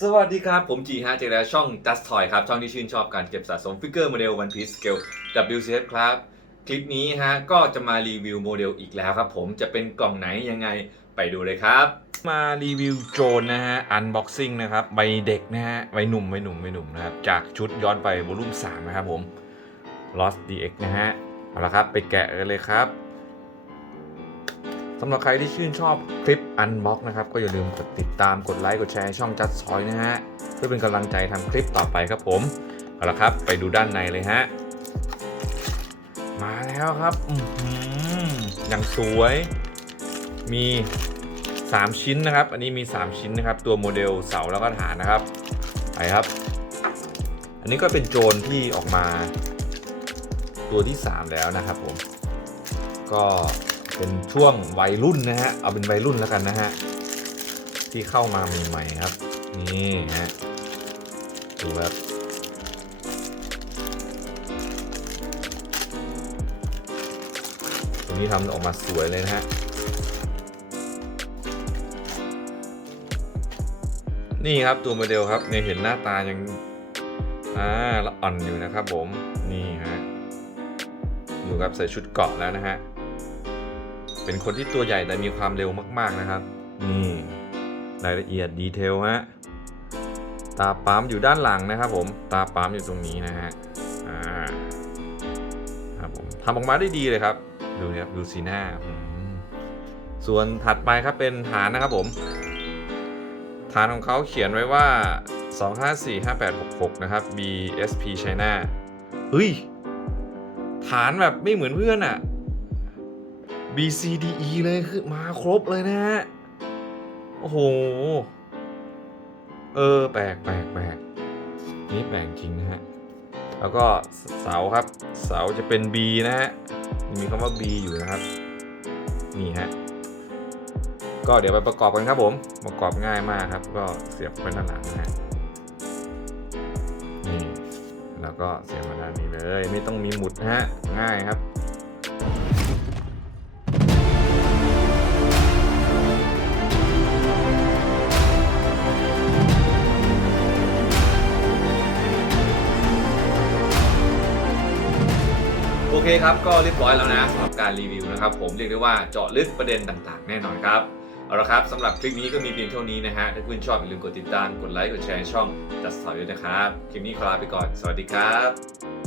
สวัสดีครับ ผมจีฮะจากแล้วช่อง Just Toy ครับ ช่องที่ชื่นชอบการเก็บสะสมฟิกเกอร์โมเดล One Piece Scale WCF ครับ คลิปนี้ฮะก็จะมารีวิวโมเดลอีกแล้วครับผมจะเป็นกล่องไหนยังไงไปดูเลยครับ มารีวิวโจนนะฮะ อันบ็อกซิ่งนะครับใบเด็กนะฮะใบหนุ่มใบหนุ่มใบหนุ่มนะครับ จากชุดย้อนไปวอลุ่ม3 นะครับผม Lost DX นะฮะ เอาละครับ ไปแกะกันเลยครับ สำหรับใครที่ชื่นชอบคลิป Unbox นะครับ ก็อย่าลืมกดติดตามกดไลค์กดแชร์ช่อง Just Toy นะฮะ เพื่อเป็นกำลังใจทำคลิปต่อไปครับผมเอาละครับไปดูด้านในเลยฮะ มาแล้วครับอย่างสวย มี 3 ชิ้นนะครับ อันนี้มี 3 ชิ้นนะครับ ตัวโมเดลเสาแล้วก็ฐานนะครับ ไปครับ อันนี้ก็เป็นโจรที่ออกมา ตัวที่ 3 แล้วนะครับผม ก็ เป็นช่วงวัยรุ่นนะฮะ เอาเป็นวัยรุ่นแล้วกันนะฮะ ที่เข้ามาใหม่ๆครับ นี่ฮะ ดูครับตัวนี้ทำออกมาสวยเลยนะฮะ นี่ครับตัวโมเดลครับเนี่ยเห็นหน้าตายังอ่าละอ่อนอยู่นะครับผม นี่ฮะ อยู่ครับใส่ชุดเกาะแล้วนะฮะ เป็นคนที่ตัวใหญ่แต่มีความเร็วมาก ๆนะครับ นี่รายละเอียดดีเทลฮะตาปั๊มอยู่ด้านหลังนะครับ ผมตาปั๊มอยู่ตรงนี้นะฮะอ่าครับผมทำออกมาได้ดีเลยครับ ดูนะครับดูสีหน้า ส่วนถัดไปครับเป็นฐานนะครับผมฐานของเขาเขียนไว้ว่า 2545866 นะครับ BSP China เฮ้ย ฐานแบบไม่เหมือนเพื่อนอะ BCDE เลยคือมาครบเลยนะฮะ โอ้โห เออ แปลกแปลกแปลกนี่แปลกจริงนะฮะ แล้วก็เสาครับ เสาจะเป็น B นะฮะ มีคำว่า B อยู่นะครับ นี่ฮะ ก็เดี๋ยวไปประกอบกันครับผม ประกอบง่ายมากครับ ก็เสียบไปด้านหลังนะฮะนี่แล้วก็เสียบมาด้านนี้เลย ไม่ต้องมีหมุดนะฮะ ง่ายครับ โอเคครับ ก็เรียบร้อยแล้วนะสำหรับการรีวิวนะครับ ผมเรียกได้ว่าเจาะลึกประเด็นต่างๆ แน่นอนครับเอาละครับสำหรับคลิปนี้ก็มีเพียงเท่านี้นะฮะถ้าคุณชอบอย่าลืมกดติดตามกดไลค์กดแชร์ช่องจัดสอยด้วยนะครับคลิปนี้ขอลาไปก่อน สวัสดีครับ